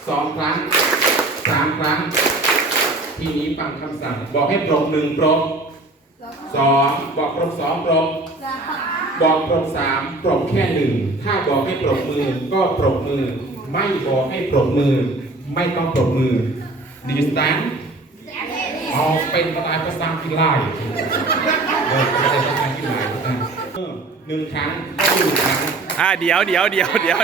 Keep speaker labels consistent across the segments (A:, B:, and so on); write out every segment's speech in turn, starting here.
A: 2 ครั้ง 3 ครั้งทีนี้ฟังคำสั่งบอกให้ปรบ1 ปรบ 2บอกปรบ2 ปรบบอกปรบ3 ปรบแค่1ถ้าบอกให้ปรบมือก็ปรบมือไม่บอกให้ปรบมือไม่ต้องปรบมือดีสแตนเอาเป็นภาษาอังกฤษไล่1 ครั้งก็1 ครั้ง
B: เดี๋ยวปรบ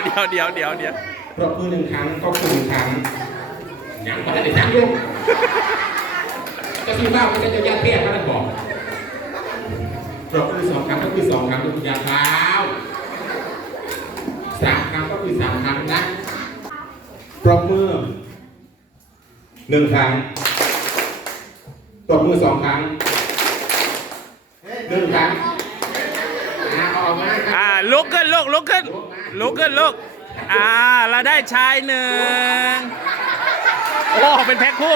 A: มือ1 ครั้งก็คือ1 ครั้งอย่างก็จะได้จังยุ่งจะซีบ้าก็จะยัดเพี้ยนก็ได้บอกปรบมือ2 ครั้งก็คือ2 ครั้งก็คือยาเท้า3 ครั้งก็คือ3 ครั้งนะปรบมือ1 ครั้งปรบมือ2 ครั้ง1 ครั้งออกมา
B: ลุกขึ้นลุกเราได้ชาย1โอ้เป็นแพ็คคู่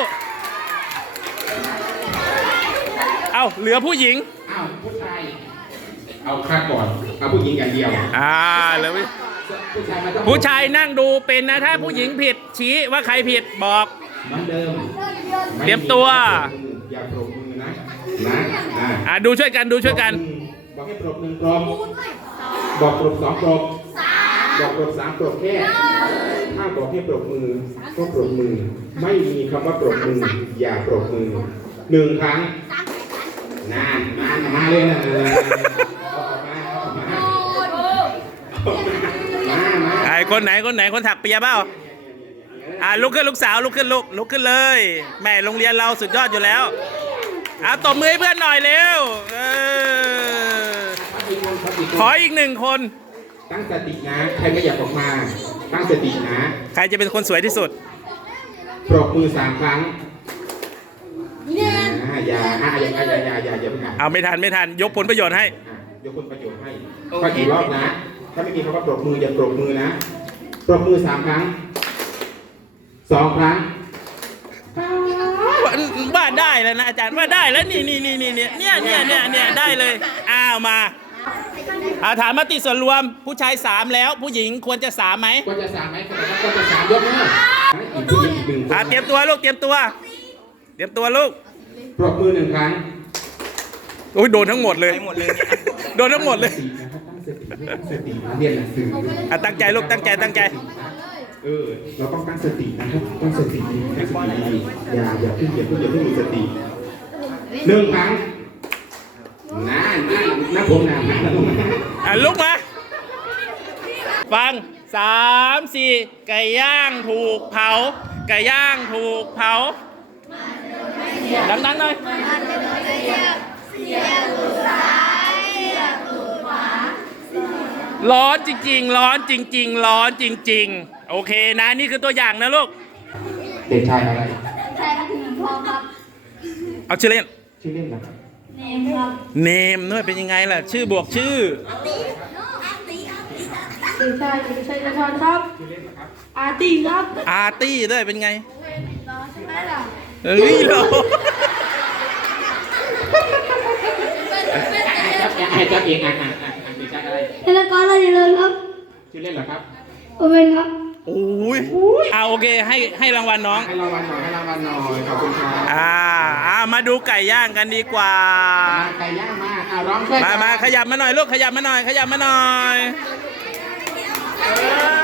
B: เอาเหลือผู้หญิง
A: ผู้ชายเอาข้าก่อนเอาผู้หญิงกันเดียว
B: เหลือผู้ชายนั่งดูเป็นนะถ้าผู้หญิงผิดชี้ว่าใครผิดบอก
A: เหมือนเดิม
B: เตรียมตัว
A: อย่าปรบมือนะ
B: ดูช่วยกัน
A: บอกให้ปรบ1 ปรบบอกปรบ2 ปรบบอกปรบ3 ปรบแค่ถ้าบอกให้ปรบมือก็ปรบมือไม่มีคำว่าปรบมืออย่าปรบมือ1 ครั้งมาเลยนะ
B: คนไหนคนถักเปียเปล่าลุกขึ้นลูกสาวลุกขึ้นเลยแม่โรงเรียนเราสุดยอดอยู่แล้วตบมือให้เพื่อนหน่อยเร็วขออีก1 คน
A: ตั้งสตินะใครไม่อยากออกมาตั้งสตินะ
B: ใครจะเป็นคนสวยที่สุด
A: ปรบมือ3 ครั้งอย่า
B: ไม่ทันยกผลประโยชน์ให้
A: ยกผลประโยชน์ให้ก็กี่รอบนะถ้าไม่มีคำว่าปรบมืออย่าปรบมือนะปรบมือ3 ครั้ง2 ครั้ง
B: ว่าได้แล้วนะอาจารย์ว่าได้แล้วนี่ได้เลยมาถามมติส่วนรวมผู้ชาย3แล้วผู้หญิงควรจะ3ไหม
A: ควรจะ3ยกมือ
B: เตรียมตัวลูกลูก
A: ปรบมือ1 ครั้ง
B: โอ้ยโดนทั้งหมดเลยโดนทั้งหมดเลย
A: เรียนหนังสือ
B: ตั้งใจลูกตั้งใจ
A: เราต้องตั้งสตินะครับตั้งสติอย่าเพิ่งมีสติ1 ครั้งนะผม
B: ลุกมาฟัง3 4ไก่ย่างถูกเผาดังๆหน่อยร้อนจริงโอเคนะนี่คือตัวอย่างนะลูก
A: เด็กชายอะไร
C: ชายถึงพอครับ
B: เอาชื่อเล่น
A: นะครับ
C: เนมครับ
B: เนมด้วยเป็นยังไงล่ะชื่อบวกชื่อ
C: เด็กชายนทรครับอาร์ตี้ครับ
B: อาร์ตี้ด้วยเป็นไง
C: ใช่ไหมล่ะ
B: เรา
A: จับเองเด็กชายอะไร
C: เทเลกอนอะไรเลยครับ
A: ชื่อเล่นเหรอครับ
C: โอเวนครับ
B: โอ้ยโอเคให้รางวัลน้อง
A: ให้รางวัลหน่อยขอบคุณครับ
B: มาดูไก่ย่างกันดีกว่า
A: ไก่ย่างมาร้องช่วย
B: มาขยับมาหน่อยลูกขยับมาหน่อย